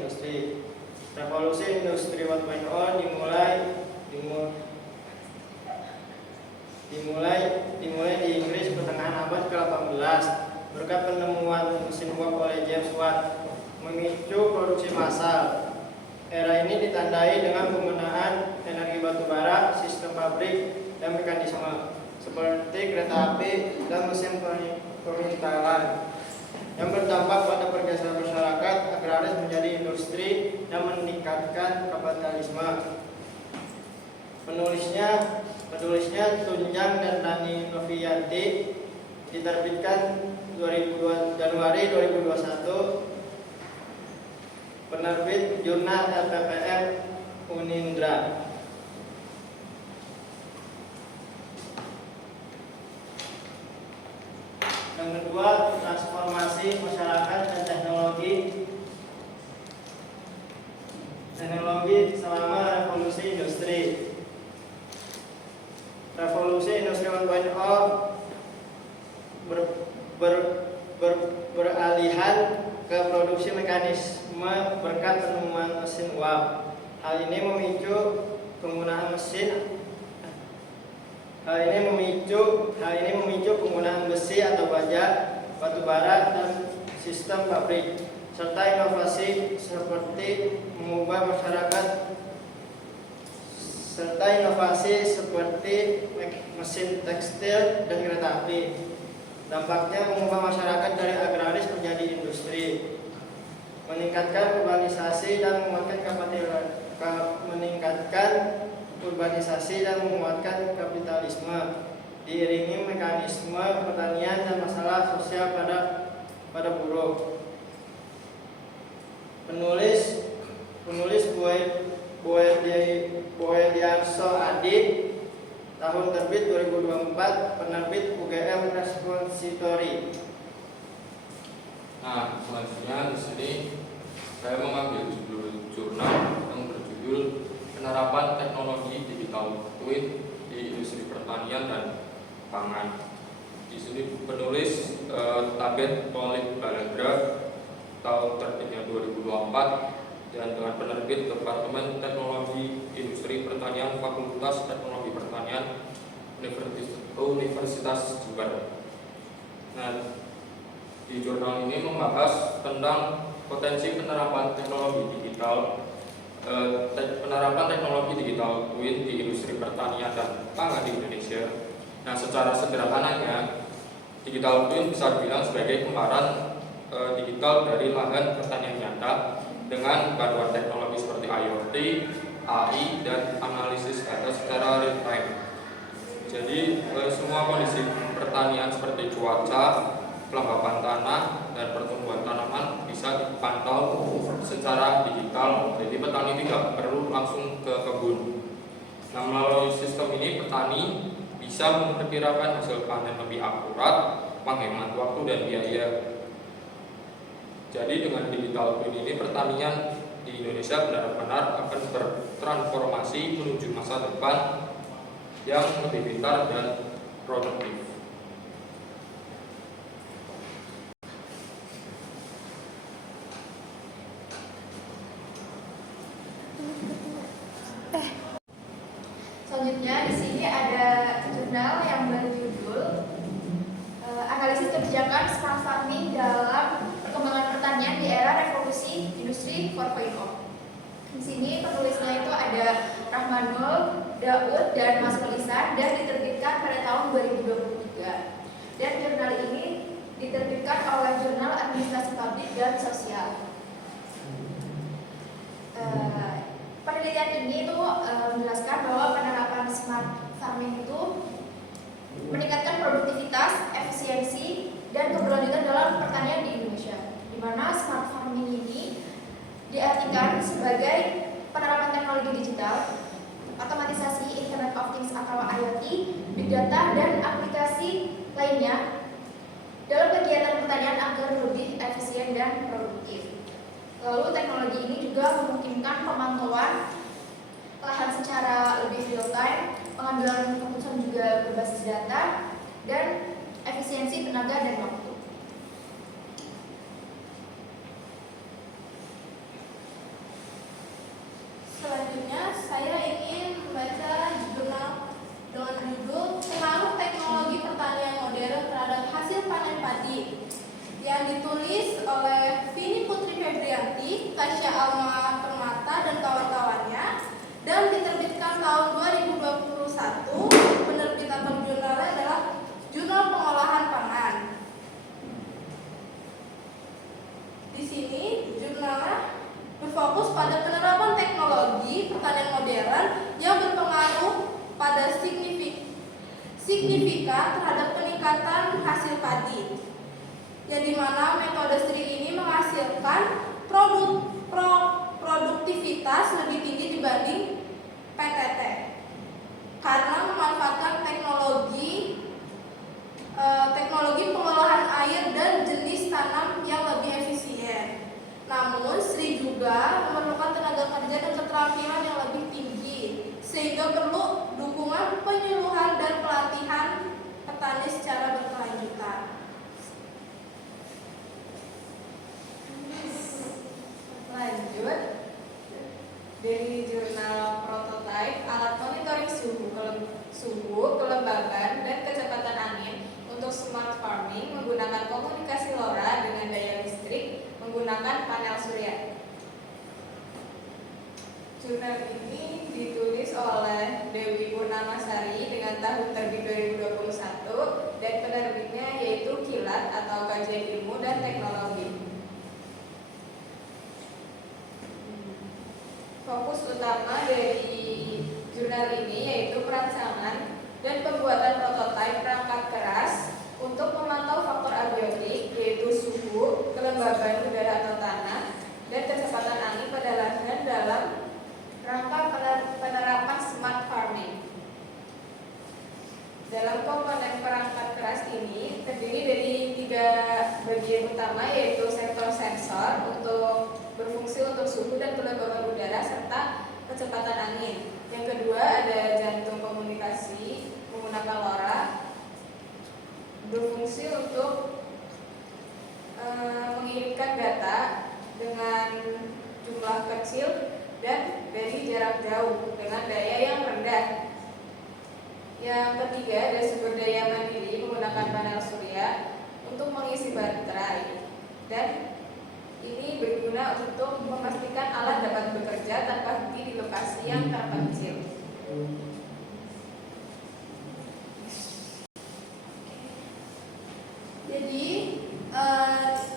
industri. Revolusi industri 4.0 dimulai di Inggris pertengahan abad ke-18 berkat penemuan mesin uap oleh James Watt, memicu produksi massal. Era ini ditandai dengan penggunaan energi batu bara, sistem pabrik, dan mekanisme seperti kereta api dan mesin pemintalan yang berdampak pada pergeseran masyarakat agraris menjadi industri dan meningkatkan kapitalisme. Penulisnya Tunjang dan Rani Novianti, diterbitkan Januari 2021, penerbit Jurnal LPPM Unindra. Yang kedua, transformasi masyarakat dan teknologi selama revolusi industri. Revolusi industri 1.0 beralihan ke produksi mekanisme berkat penemuan mesin uap. Hal ini memicu penggunaan besi atau baja, batu bara, dan sistem pabrik, serta inovasi seperti mesin tekstil dan kereta api. Dampaknya mengubah masyarakat dari agraris menjadi industri, meningkatkan urbanisasi dan menguatkan kapitalisme, diiringi mekanisme pertanian dan masalah sosial pada buruh. Penulis Boediarso Adi, tahun terbit 2024, penerbit UGM Responsitori. Nah, selanjutnya di sini saya mengambil judul jurnal yang berjudul Penerapan Teknologi Digital Twin di Industri Pertanian dan Pangan. Di sini penulis Tabet Polik Balagraf, tahun terbitnya 2024, dan dengan penerbit Departemen Teknologi Industri Pertanian Fakultas Teknologi Pertanian Universitas Jember. Nah, di jurnal ini membahas tentang potensi penerapan teknologi digital twin di industri pertanian dan pangan di Indonesia. Nah, secara sederhananya, digital twin bisa dibilang sebagai kembaran digital dari lahan pertanian nyata dengan bantuan teknologi seperti IoT, AI, dan analisis data secara real time. Jadi semua kondisi pertanian seperti cuaca, kelembapan tanah, dan pertumbuhan tanaman bisa dipantau secara digital. Jadi petani tidak perlu langsung ke kebun. Nah, melalui sistem ini petani bisa memperkirakan hasil panen lebih akurat, menghemat waktu dan biaya. Jadi dengan digital twin ini pertanian di Indonesia benar-benar akan bertransformasi menuju masa depan yang lebih pintar dan produktif. Selanjutnya di sini ada jurnal yang berjudul Analisis Kebijakan Smart Farming dalam Perkembangan Pertanian di Era Revolusi Industri 4.0. Di sini penulisnya itu ada Rahmanul, Daud, dan Mas Lisan, dan diterbitkan pada tahun 2023. Dan jurnal ini diterbitkan oleh Jurnal Administrasi Publik dan Sosial. Penelitian ini tuh menjelaskan bahwa penerapan smart farming itu meningkatkan produktivitas, efisiensi, dan keberlanjutan dalam pertanian di Indonesia. Di mana smart farming ini diartikan sebagai penerapan teknologi digital, otomatisasi, Internet of Things atau IoT, Big Data, dan aplikasi lainnya dalam kegiatan pertanian agar lebih efisien dan produktif. Lalu teknologi ini juga memungkinkan pemantauan lahan secara lebih real time, pengambilan keputusan juga berbasis data, dan efisiensi tenaga dan waktu. Alma Permata dan kawan-kawannya, dan diterbitkan tahun 2021. Penerbit atau jurnalnya adalah Jurnal Pengolahan Pangan. Di sini jurnalnya berfokus pada penerapan teknologi pertanian modern yang berpengaruh pada signifikan terhadap peningkatan hasil padi, yang dimana metode SRI ini menghasilkan produktivitas lebih tinggi dibanding PTT karena memanfaatkan teknologi pengolahan air dan jenis tanam yang lebih efisien. Namun SRI juga memerlukan tenaga kerja dan keterampilan yang lebih tinggi, sehingga perlu dukungan penyuluhan dan pelatihan petani secara berkelanjutan. Lanjut, dari jurnal prototipe alat monitoring suhu, kelembaban, dan kecepatan angin untuk smart farming menggunakan komunikasi LoRa dengan daya listrik menggunakan panel surya. Jurnal ini ditulis oleh Dewi Purnamasari dengan tahun terbit 2021 dan penerbitnya yaitu Kilat atau Kajian Ilmu dan Teknologi. Fokus utama dari jurnal ini yaitu perancangan dan pembuatan prototipe perangkat keras untuk memantau faktor abiotik yaitu suhu, kelembaban udara atau tanah, dan kecepatan angin pada lahan dalam rangka penerapan smart farming. Dalam komponen perangkat keras ini terdiri dari 3 bagian utama yaitu sektor sensor untuk berfungsi untuk suhu dan kelembaban udara serta kecepatan angin. Yang kedua ada jantung komunikasi menggunakan LoRa berfungsi untuk mengirimkan data dengan jumlah kecil dan dari jarak jauh dengan daya yang rendah. Yang ketiga ada sumber daya mandiri menggunakan panel surya untuk mengisi baterai, dan ini berguna untuk memastikan alat dapat bekerja tanpa henti di lokasi yang terpencil. Jadi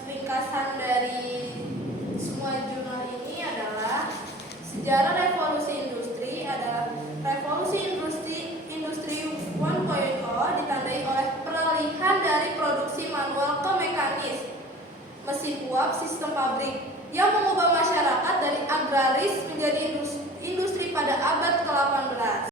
ringkasan dari semua jurnal ini adalah sejarah revolusi industri adalah revolusi industri 1.0 ditandai oleh peralihan dari produksi manual ke mekanis, mesin uap, sistem pabrik yang mengubah masyarakat dari agraris menjadi industri pada abad ke-18.